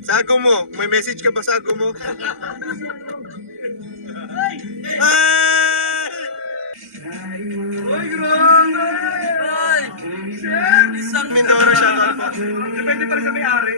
Sago mo, may message ka ba sago mo? Ay! Ay, grabe! Ay! Isang Mindoro siya po. Depende pa rin sa may-ari.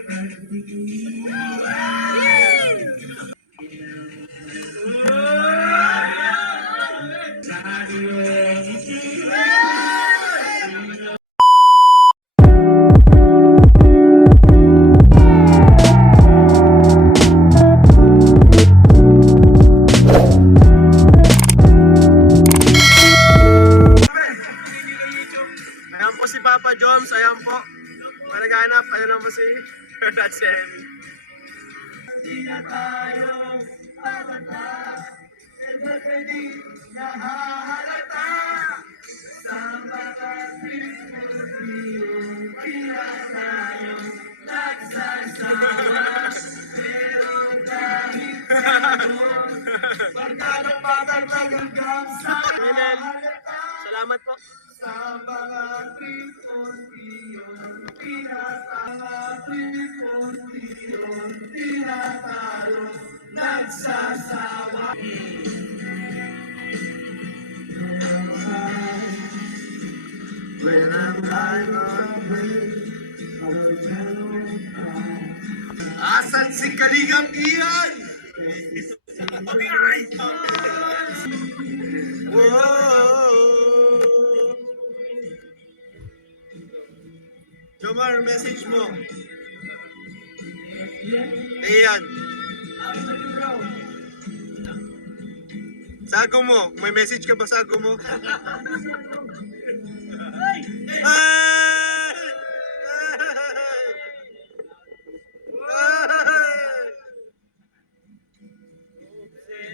Ayan po si Papa Joms, ayan po. Naghahanap, ayan naman si That's Emmy. Wilel, salamat po. Asan si Kaligam Ian? Whoa! Jomar, message mo. Ian. Sago mo, may message ka ba sago mo? Ay!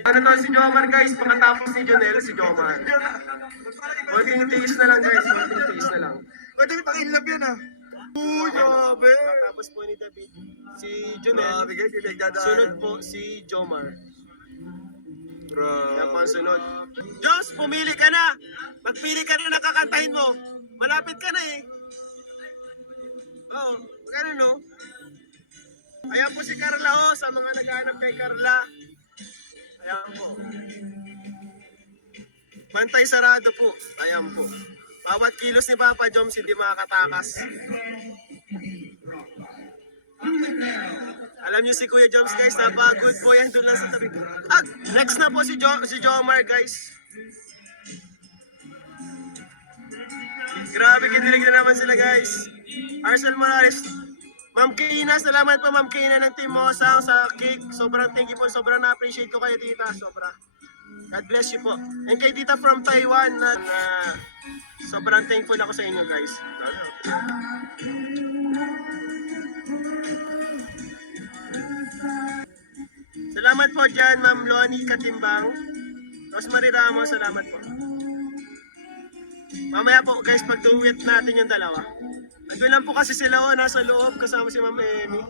Ano to si Jomar guys, pagkatapos ni Jonel, si Jomar. Konting tiis na lang guys, konting tiis na lang. Pwede mo pang-inlove yan ah. Uy, grabe! Tapos po ni David, si Jonel. Grabe guys, pinagdadaan. Sunod po si Jomar. Grabe. Yan po ang sunod. Diyos, pumili ka na! Magpili ka na ng kakantahin mo. Malapit ka na eh. Oo, magkano no? Ayan po si Carla ho, sa mga naghahanap kay Carla. Ayan po. Bantay sarado po. Ayan po. Bawat kilos ni Papa Joms hindi makakatakas. Alam niyo si Kuya Joms guys, napaka-good boy yan doon lang sa tabi. Ah, next na po si Jomar guys. Grabe, kinilig na naman sila guys. Arcel Morales. Ma'am Kina, salamat po Ma'am Kina ng Team Mosang sa cake. Sobrang thank you po, sobrang na-appreciate ko kayo tita. Sobra. God bless you po. And kay tita from Taiwan na sobrang thankful ako sa inyo guys. Salamat po dyan, Ma'am Loni Katimbang. Rosemary Ramos, salamat po. Mamaya po guys, pag-duet natin yung dalawa. Nandun lang po kasi sila nasa loob kasama si Ma'am Amy.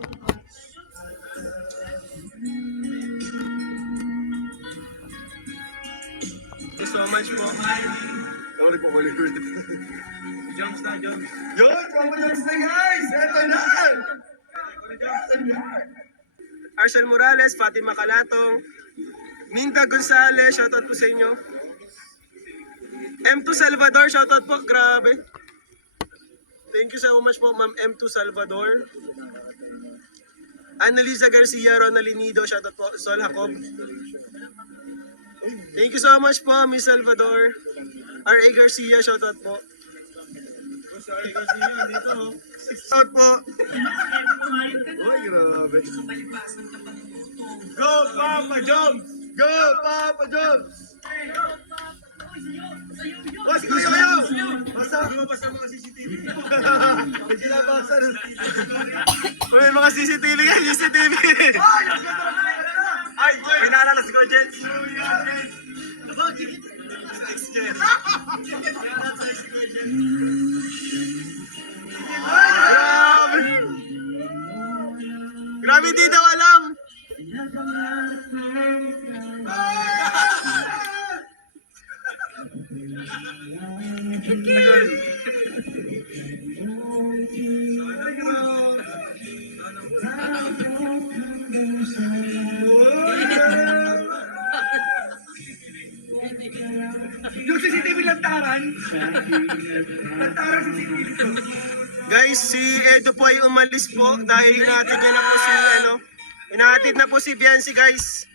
Thank you so much po. Sorry po, maligod. Joms na, Joms. Yun, Joms na guys! Eto na! Arcel Morales, Fatima Calatong, Minka Gonzalez, shoutout po sa inyo. M2 Salvador, shoutout po, grabe. Thank you so much po, Ma'am M2 Salvador. Annalisa Garcia, Ronalinido, shoutout po, Sol Jacob. Thank you so much po, Miss Salvador. R.A. Garcia, shoutout po. R.A. Garcia, dito. Shoutout po. Uy, grabe. Go Papa Joms! Go Papa Joms! Boss ko yoyo! Basta! Basta mga CCTV. May sila basa. May mga CCTV yan, CCTV! Ay! May naalala si Kojen! Grabe! Grabe, di daw alam! Yung CCTV lantaran. Lantaran CCTV. Guys, si Edo po ay umalis po dahil inahatid niya na po si inahatid na po si Biancy, guys.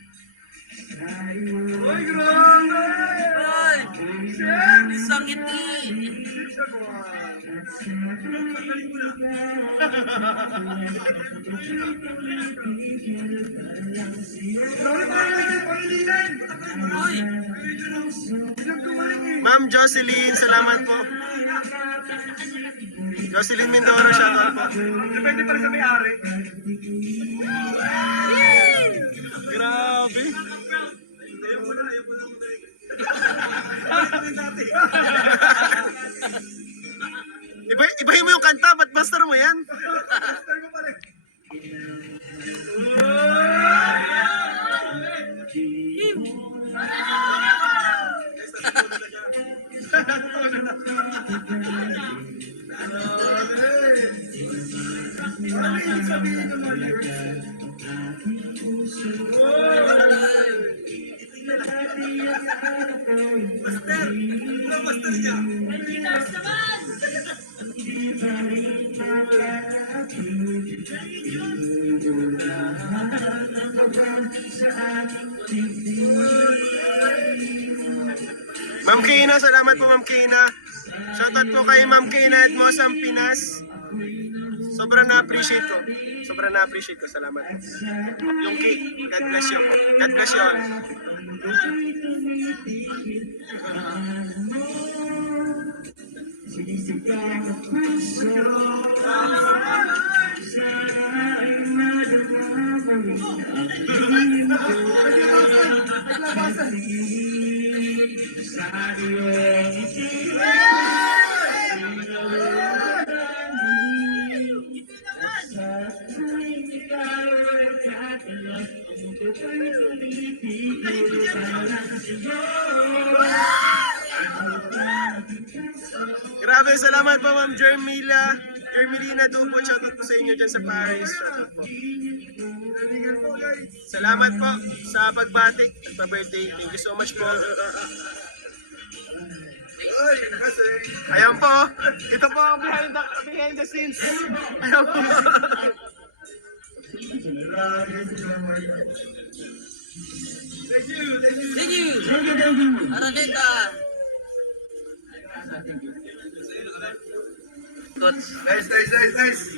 Uy, grabe! Ay! Shit! Isang ngiti! Grabe, parang nagpapalilan. Uy! Ilang gumaling eh. Ma'am Jocelyn, salamat po. Jocelyn Mindoro, shoutout po. Depende pa rin sa may-ari. Grabe. Ibahin mo yung kanta, ba't master mo yan? Master ko pa rin. Ano yung sabihin naman yun? Ma'am Kina, salamat po Ma'am Kina. Shoutout po kay Ma'am Kina at Mosam Pinas. Sobrang na-appreciate ko. Sobrang na-appreciate ko. Salamat. Yung cake. God bless you. God bless you all. Grabe, salamat po Ma'am Jermelina Dupo. Shoutout po sa inyo dyan sa Paris. Shoutout po. Salamat po sa pagbati at pa-birthday. Thank you so much po. Ay, kasi. Ayan po. Ito po ang behind the scenes. Ayan po. Thank you, thank you. Thank you! Araneta! Coach. Nice, nice, nice, nice.